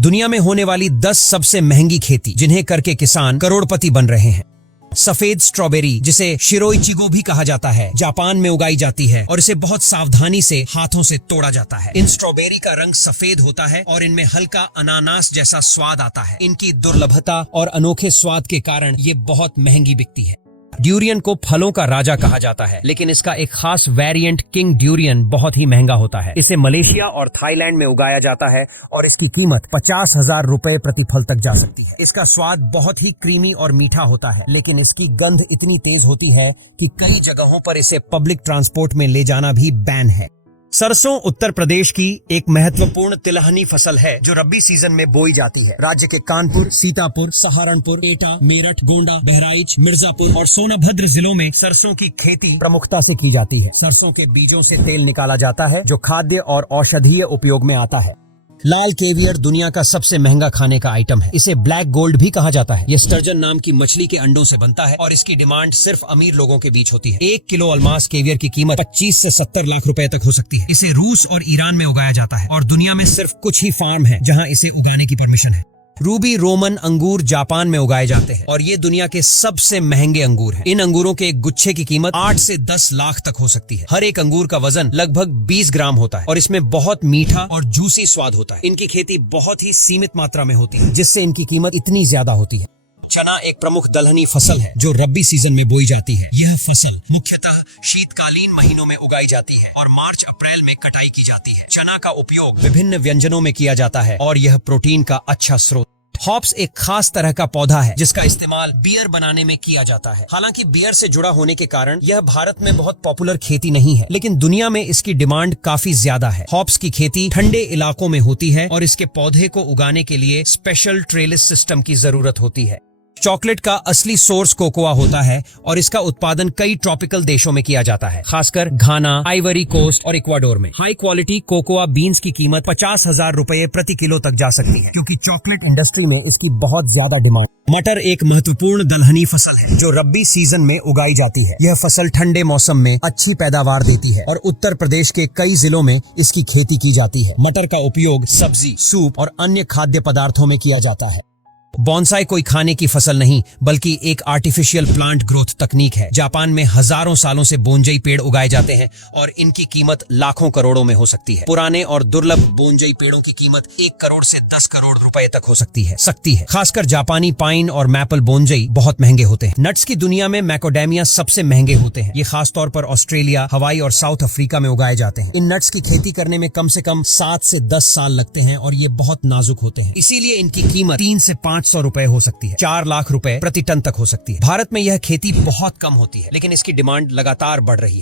दुनिया में होने वाली 10 सबसे महंगी खेती जिन्हें करके किसान करोड़पति बन रहे हैं। सफेद स्ट्रॉबेरी, जिसे शिरोइचिगो भी कहा जाता है, जापान में उगाई जाती है और इसे बहुत सावधानी से हाथों से तोड़ा जाता है। इन स्ट्रॉबेरी का रंग सफेद होता है और इनमें हल्का अनानास जैसा स्वाद आता है। इनकी दुर्लभता और अनोखे स्वाद के कारण ये बहुत महंगी बिकती है। ड्यूरियन को फलों का राजा कहा जाता है, लेकिन इसका एक खास वेरिएंट किंग ड्यूरियन बहुत ही महंगा होता है। इसे मलेशिया और थाईलैंड में उगाया जाता है और इसकी कीमत 50,000 रुपए प्रति फल तक जा सकती है। इसका स्वाद बहुत ही क्रीमी और मीठा होता है, लेकिन इसकी गंध इतनी तेज होती है कि कई जगहों पर इसे पब्लिक ट्रांसपोर्ट में ले जाना भी बैन है। सरसों उत्तर प्रदेश की एक महत्वपूर्ण तिलहनी फसल है जो रब्बी सीजन में बोई जाती है। राज्य के कानपुर, सीतापुर, सहारनपुर, एटा, मेरठ, गोंडा, बहराइच, मिर्जापुर और सोनभद्र जिलों में सरसों की खेती प्रमुखता से की जाती है। सरसों के बीजों से तेल निकाला जाता है जो खाद्य और औषधीय उपयोग में आता है। लाल केवियर दुनिया का सबसे महंगा खाने का आइटम है। इसे ब्लैक गोल्ड भी कहा जाता है। यह स्टर्जन नाम की मछली के अंडों से बनता है और इसकी डिमांड सिर्फ अमीर लोगों के बीच होती है। 1 किलो अल्मास केवियर की कीमत 25 से 70 लाख रुपए तक हो सकती है। इसे रूस और ईरान में उगाया जाता है और दुनिया में सिर्फ कुछ ही फार्म है जहां इसे उगाने की परमिशन है। रूबी रोमन अंगूर जापान में उगाए जाते हैं और ये दुनिया के सबसे महंगे अंगूर हैं। इन अंगूरों के एक गुच्छे की कीमत 8 से 10 लाख तक हो सकती है। हर एक अंगूर का वजन लगभग 20 ग्राम होता है और इसमें बहुत मीठा और जूसी स्वाद होता है। इनकी खेती बहुत ही सीमित मात्रा में होती है, जिससे इनकी कीमत इतनी ज्यादा होती है। चना एक प्रमुख दलहनी फसल है जो रब्बी सीजन में बोई जाती है। यह फसल मुख्यतः शीतकालीन महीनों में उगाई जाती है और मार्च अप्रैल में कटाई की जाती है। चना का उपयोग विभिन्न व्यंजनों में किया जाता है और यह प्रोटीन का अच्छा स्रोत। हॉप्स एक खास तरह का पौधा है जिसका इस्तेमाल बियर बनाने में किया जाता है। हालांकि बियर से जुड़ा होने के कारण यह भारत में बहुत पॉपुलर खेती नहीं है, लेकिन दुनिया में इसकी डिमांड काफी ज्यादा है। हॉप्स की खेती ठंडे इलाकों में होती है और इसके पौधे को उगाने के लिए स्पेशल ट्रेलिस सिस्टम की जरूरत होती है। चॉकलेट का असली सोर्स कोकोआ होता है और इसका उत्पादन कई ट्रॉपिकल देशों में किया जाता है, खासकर घाना, आइवरी कोस्ट और इक्वाडोर में। हाई क्वालिटी कोकोआ बीन्स की कीमत 50,000 रुपए प्रति किलो तक जा सकती है, क्योंकि चॉकलेट इंडस्ट्री में इसकी बहुत ज्यादा डिमांड। मटर एक महत्वपूर्ण दलहनी फसल है जो रब्बी सीजन में उगाई जाती है। यह फसल ठंडे मौसम में अच्छी पैदावार देती है और उत्तर प्रदेश के कई जिलों में इसकी खेती की जाती है। मटर का उपयोग सब्जी, सूप और अन्य खाद्य पदार्थों में किया जाता है। बॉन्साई कोई खाने की फसल नहीं बल्कि एक आर्टिफिशियल प्लांट ग्रोथ तकनीक है। जापान में हजारों सालों से बोंजई पेड़ उगाए जाते हैं और इनकी कीमत लाखों करोड़ों में हो सकती है। पुराने और दुर्लभ बोंजई पेड़ों की कीमत 1 करोड़ से 10 करोड़ रुपए तक हो सकती है। खासकर जापानी पाइन और मैपल बोंजई बहुत महंगे होते हैं। नट्स की दुनिया में मैकोडेमिया सबसे महंगे होते हैं। ये खासतौर पर ऑस्ट्रेलिया, हवाई और साउथ अफ्रीका में उगाए जाते हैं। इन नट्स की खेती करने में कम से कम 7 से 10 साल लगते हैं और ये बहुत नाजुक होते हैं। इसीलिए इनकी कीमत 3 से 500 रुपए हो सकती है। 4 लाख रुपए प्रति टन तक हो सकती है। भारत में यह खेती बहुत कम होती है, लेकिन इसकी डिमांड लगातार बढ़ रही है।